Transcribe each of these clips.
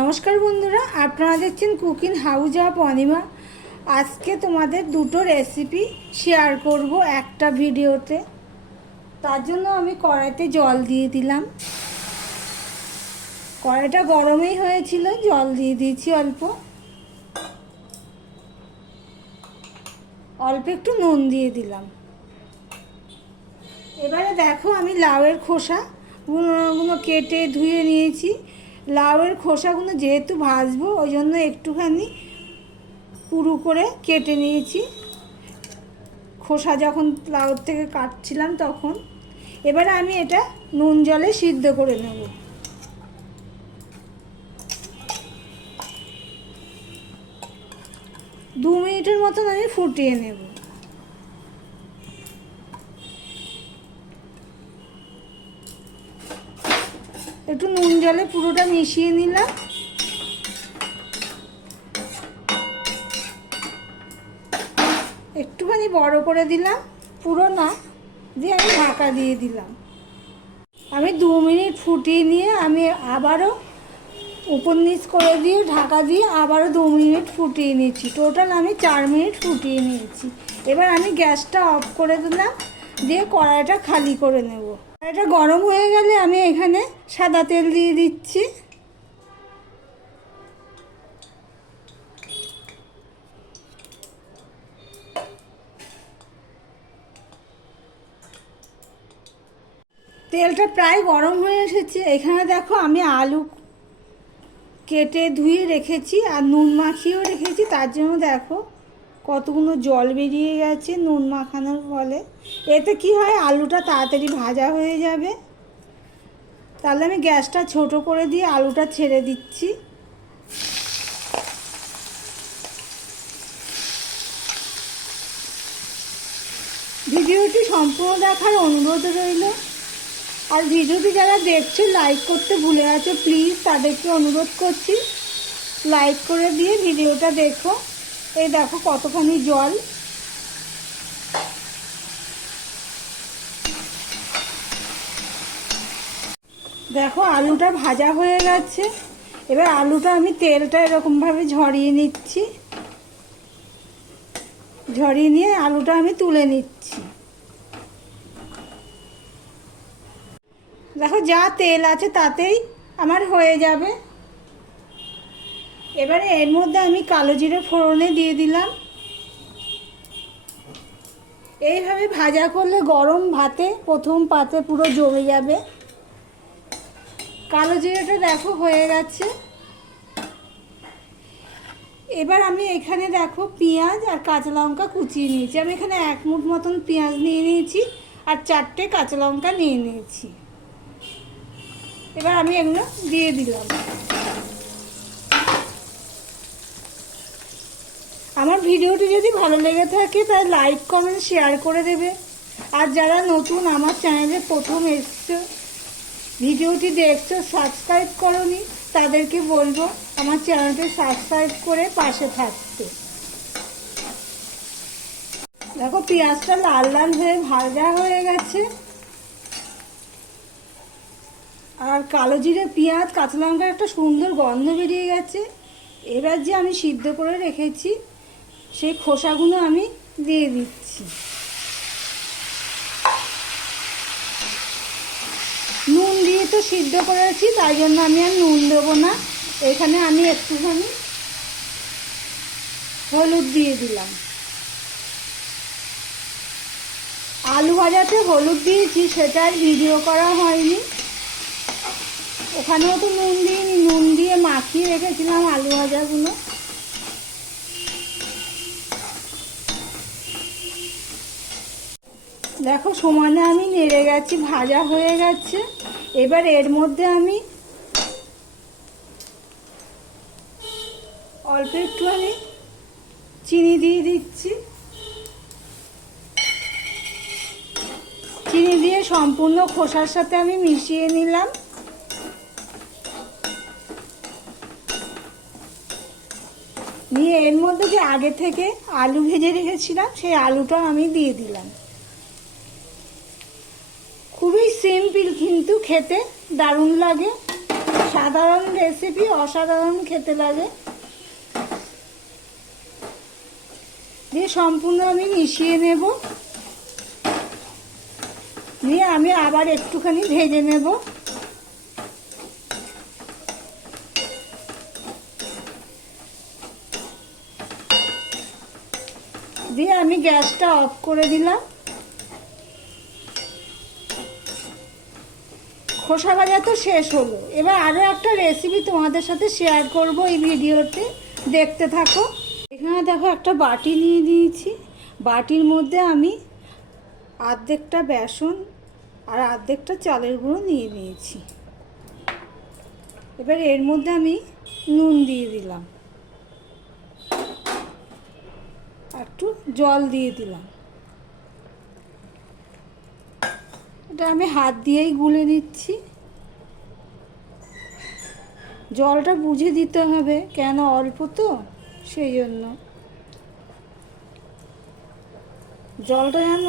নমস্কার বন্ধুরা, আপনারা দেখছেন কুকিং হাউস অফ অনিমা। আজকে তোমাদের দুটো রেসিপি শেয়ার করব একটা ভিডিওতে। তার জন্য আমি কড়াইতে জল দিয়ে দিলাম। কড়াইটা গরমই হয়েছিল, জল দিয়ে দিয়েছি অল্প অল্প একটু নুন দিয়ে দিলাম। এবারে দেখো, আমি লাউয়ের খোসাগুলো কেটে ধুয়ে নিয়েছি। লাউয়ের খোসাগুলো যেহেতু ভাজবো, ওই জন্য একটুখানি পুরু করে কেটে নিয়েছি খোসা যখন লাউর থেকে কাটছিলাম তখন। এবারে আমি এটা নুন জলে সিদ্ধ করে নেব। দু মিনিটের মতন আমি ফুটিয়ে নেব। একটু নুন জলে পুরোটা মিশিয়ে নিলাম। একটুখানি বড় করে দিলাম, পুরো না দিয়ে আমি ঢাকা দিয়ে দিলাম। আমি 2 মিনিট ফুটিয়ে নিয়ে আমি আবারও উপর নিচ করে দিয়ে ঢাকা দিয়ে আবারও 2 মিনিট ফুটিয়ে নিয়েছি। টোটাল আমি 4 মিনিট ফুটিয়ে নিয়েছি। এবার আমি গ্যাসটা অফ করে দিলাম, দিয়ে কড়াইটা খালি করে নেব। কড়াইটা গরম হয়ে গেলে আমি এখানে সাদা তেল দিয়ে দিচ্ছি। তেলটা প্রায় গরম হয়ে এসেছে। এখানে দেখো, আমি আলু কেটে ধুয়ে রেখেছি আর নুন মাখিয়েও রেখেছি। তার জন্য দেখো কতগুলো জল বেরিয়ে গেছে নুন মাখানোর ফলে। এতে কি হয়, আলুটা তাড়াতাড়ি ভাজা হয়ে যাবে। তাহলে আমি গ্যাসটা ছোট করে দিয়ে আলুটা ছেড়ে দিচ্ছি। ভিডিওটি সম্পূর্ণ দেখার অনুরোধ রইল। আর ভিডিওটি যারা দেখছো লাইক করতে ভুলে গেছো, প্লিজ তাদেরকে অনুরোধ করছি লাইক করে দিয়ে ভিডিওটা দেখো। এই দেখো কতখানি জল। দেখো আলুটা ভাজা হয়ে গেছে। এবার আলুটা আমি তেলটা এরকমভাবে ঝরিয়ে নিচ্ছি। ঝরিয়ে নিয়ে আলুটা আমি তুলে নিচ্ছি। দেখো যা তেল আছে তাতেই আমার হয়ে যাবে। এবারে এর মধ্যে আমি কালো জিরে ফোড়নে দিয়ে দিলাম। এইভাবে ভাজা করলে গরম ভাতে প্রথম পাতে পুরো জমে যাবে। কালো জিরেটা দেখো হয়ে গেছে। এবার আমি এখানে দেখো পেঁয়াজ আর কাঁচা লঙ্কা কুচিয়ে নিয়েছি। আমি এখানে 1 মুঠ মতন পেঁয়াজ নিয়ে নিয়েছি আর 4টে কাঁচা লঙ্কা নিয়ে নিয়েছি। এবার আমি এগুলো দিয়ে দিলাম। আমার ভিডিওটি যদি ভালো লেগে থাকে তাহলে লাইক কমেন্ট শেয়ার করে দেবে। আর যারা নতুন আমার চ্যানেলে প্রথম এসছো, ভিডিওটি দেখছো, সাবস্ক্রাইব করোনি, তাদেরকে বলবো আমার চ্যানেলটি সাবস্ক্রাইব করে পাশে থাকতে। দেখো পেঁয়াজটা লাল লাল হয়ে ভাজা হয়ে গেছে। আর কালো জিরে, পেঁয়াজ, কাঁচা লঙ্কার একটা সুন্দর গন্ধ বেরিয়ে গেছে। এবার যে আমি সিদ্ধ করে রেখেছি সেই খোসাগুলো আমি দিয়ে দিচ্ছি। নুন দিয়ে তো সিদ্ধ করেছি, তাই জন্য আমি আর নুন দেবো না। এখানে আমি একটুখানি হলুদ দিয়ে দিলাম। আলু ভাজাতে হলুদ দিয়েছি, সেটা আর ভিডিও করা হয়নি। ওখানেও তো নুন দিইনি, নুন দিয়ে মাখিয়ে রেখেছিলাম আলু ভাজাগুলো। দেখো সমানে আমি নেড়ে গেছি, ভাজা হয়ে গেছে। এবার এর মধ্যে আমি অল্প একটুখানি চিনি দিয়ে দিচ্ছি। চিনি দিয়ে সম্পূর্ণ খোসার সাথে আমি মিশিয়ে নিলাম। নিয়ে এর মধ্যে যে আগে থেকে আলু ভেজে রেখেছিলাম সেই আলুটা আমি দিয়ে দিলাম। খুবই সিম্পল, কিন্তু খেতে দারুণ লাগে। সাধারণ রেসিপি অসাধারণ খেতে লাগে। দিয়ে সম্পূর্ণ আমি মিশিয়ে নেব, নিয়ে আমি আবার একটুখানি ভেজে নেব। দিয়ে আমি গ্যাসটা অফ করে দিলাম। খোসা ভাজা তো শেষ হলো, এবার আরও একটা রেসিপি তোমাদের সাথে শেয়ার করব এই ভিডিওতে, দেখতে থাকো। এখানে দেখো একটা বাটি নিয়ে নিয়েছি, বাটির মধ্যে আমি অর্ধেকটা বেসন আর অর্ধেকটা চালের গুঁড়ো নিয়ে নিয়েছি। এবার এর মধ্যে আমি নুন দিয়ে দিলাম, একটু জল দিয়ে দিলাম। এটা আমি হাত দিয়েই গুলে নিচ্ছি। জলটা বুঝে দিতে হবে, কেন অল্প তো, সেই জন্য জলটা যেন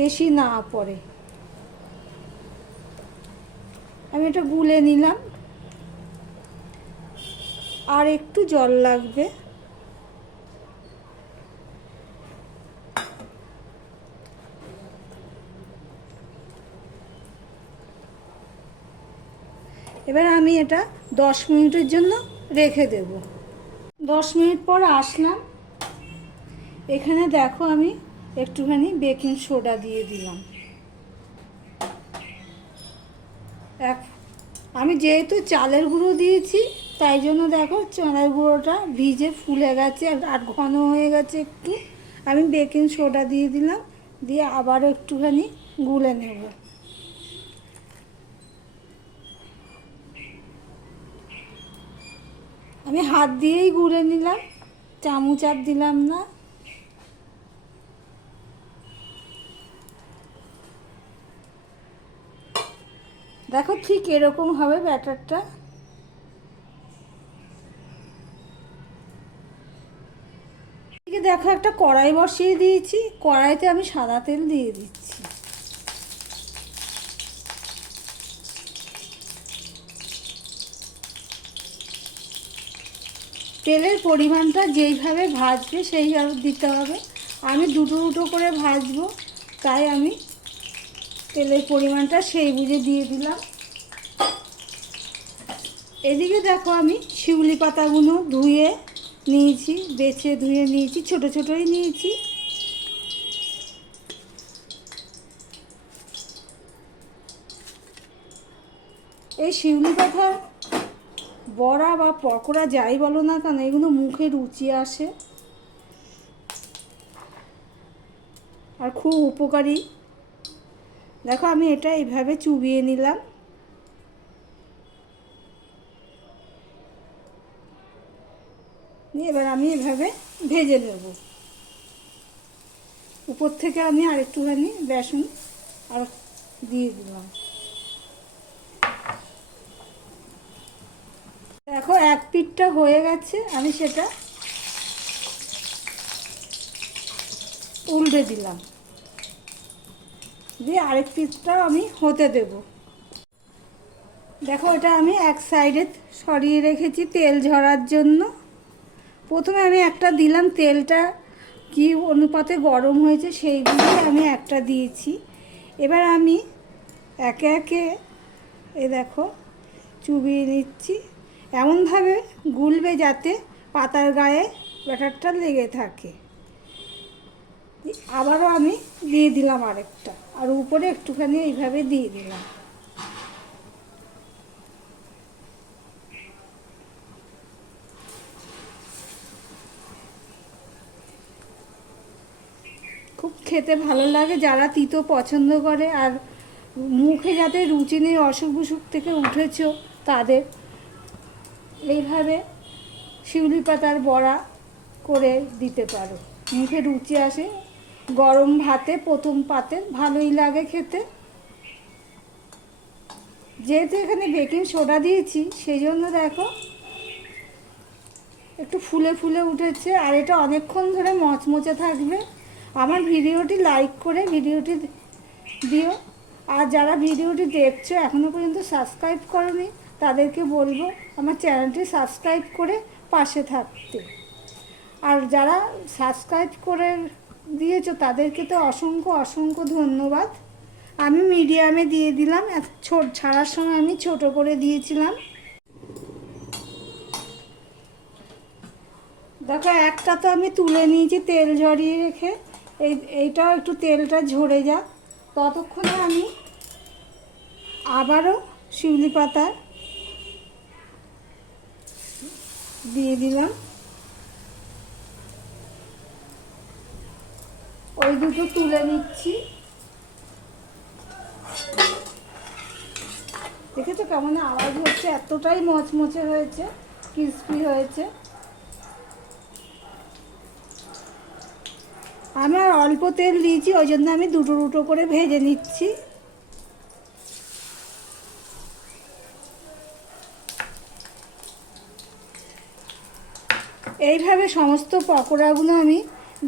বেশি না পড়ে। আমি এটা গুলে নিলাম, আর একটু জল লাগবে। এবার আমি এটা 10 মিনিটের জন্য রেখে দেব। 10 মিনিট পর আসলাম। এখানে দেখো আমি একটুখানি বেকিং সোডা দিয়ে দিলাম। আমি যেহেতু চালের গুঁড়ো দিয়েছি, তাই জন্য দেখো চালের গুঁড়োটা ভিজে ফুলে গেছে আর ঘন হয়ে গেছে একটু। আমি বেকিং সোডা দিয়ে দিলাম, দিয়ে আবারও একটুখানি গুলে নেব। আমি হাত দিয়েই গুলে নিলাম, চামচ আর দিলাম না। দেখো ঠিক এরকম হবে ব্যাটারটা। এদিকে দেখো একটা কড়াই বসিয়ে দিয়েছি, কড়াইতে আমি সাদা তেল দিয়ে দিচ্ছি। তেলের পরিমাণটা যেইভাবে ভাজবে সেইভাবে দিতে হবে। আমি দুটো দুটো করে ভাজবো, তাই আমি তেলের পরিমাণটা সেই বুঝে দিয়ে দিলাম। এদিকে দেখো আমি শিউলি পাতাগুলো ধুয়ে নিয়েছি, বেছে ধুয়ে নিয়েছি, ছোট ছোটই নিয়েছি। এই শিউলি পাতার বড়া বা পকোড়া যাই বলো না কেন, এগুলো মুখে রুচি আসে আর খুব উপকারী। দেখো আমি এটা এইভাবে চুবিয়ে নিলাম। এবার আমি এভাবে ভেজে নেব। উপর থেকে আমি আরেকটুখানি বেসন আর দিয়ে দিলাম। দেখো এক পিঠটা হয়ে গেছে, আমি সেটা উল্টে দিলাম, দিয়ে আরেক পিঠটাও আমি হতে দেব। দেখো এটা আমি এক সাইডে সরিয়ে রেখেছি তেল ঝরার জন্য। প্রথমে আমি একটা দিলাম, তেলটা কি অনুপাতে গরম হয়েছে সেই বুঝে আমি একটা দিয়েছি। এবার আমি একে একে দেখো চুবিয়ে নিচ্ছি, এমনভাবে গুলবে যাতে পাতার গায়ে ব্যাটারটা লেগে থাকে। আবারও আমি দিয়ে দিলাম আরেকটা, আর উপরে একটুখানি এইভাবে দিয়ে দিলাম। খুব খেতে ভালো লাগে, যারা তিতো পছন্দ করে আর মুখে যাতে রুচি নেই, অসুখ বিসুখ থেকে উঠেছ তাদের এইভাবে শিউলি পাতার বড়া করে দিতে পারো, মুখে রুচি আসে। গরম ভাতে প্রথম পাতে ভালোই লাগে খেতে। যেহেতু এখানে বেকিং সোডা দিয়েছি সেই জন্য দেখো একটু ফুলে ফুলে উঠেছে, আর এটা অনেকক্ষণ ধরে মচমচে থাকবে। আমার ভিডিওটি লাইক করে ভিডিওটি দিও, আর যারা ভিডিওটি দেখছো এখনও পর্যন্ত সাবস্ক্রাইব করোনি তাদেরকে বলবো আমার চ্যানেলটি সাবস্ক্রাইব করে পাশে থাকতে। আর যারা সাবস্ক্রাইব করে দিয়েছো তাদেরকে তো অসংখ্য অসংখ্য ধন্যবাদ। আমি মিডিয়ামে দিয়ে দিলাম, ছাড়ার সময় আমি ছোট করে দিয়েছিলাম। দেখো একটা তো আমি তুলে নিয়েছি তেল ঝরিয়ে রেখে, এইটাও একটু তেলটা ঝরে যাক, ততক্ষণে আমি আবারও শিউলি পাতা দিয়ে দিলাম। ওই দুটো তুলে নিচ্ছি। দেখেছো কেমন আওয়াজ হচ্ছে, এতটাই মচমচে হয়েছে, ক্রিস্পি হয়েছে। আমি আর অল্প তেল দিয়েছি, ওই জন্য আমি দুটো দুটো করে ভেজে নিচ্ছি। এইভাবে সমস্ত পকোড়াগুলো আমি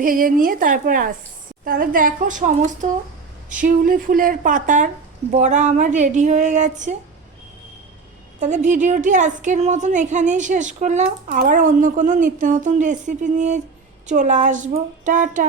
ভেজে নিয়ে তারপর আসছি। তাহলে দেখো সমস্ত শিউলি ফুলের পাতার বড়া আমার রেডি হয়ে গেছে। তাহলে ভিডিওটি আজকের মতন এখানেই শেষ করলাম। আবার অন্য কোনো নিত্য নতুন রেসিপি নিয়ে চলে আসবো। টাটা।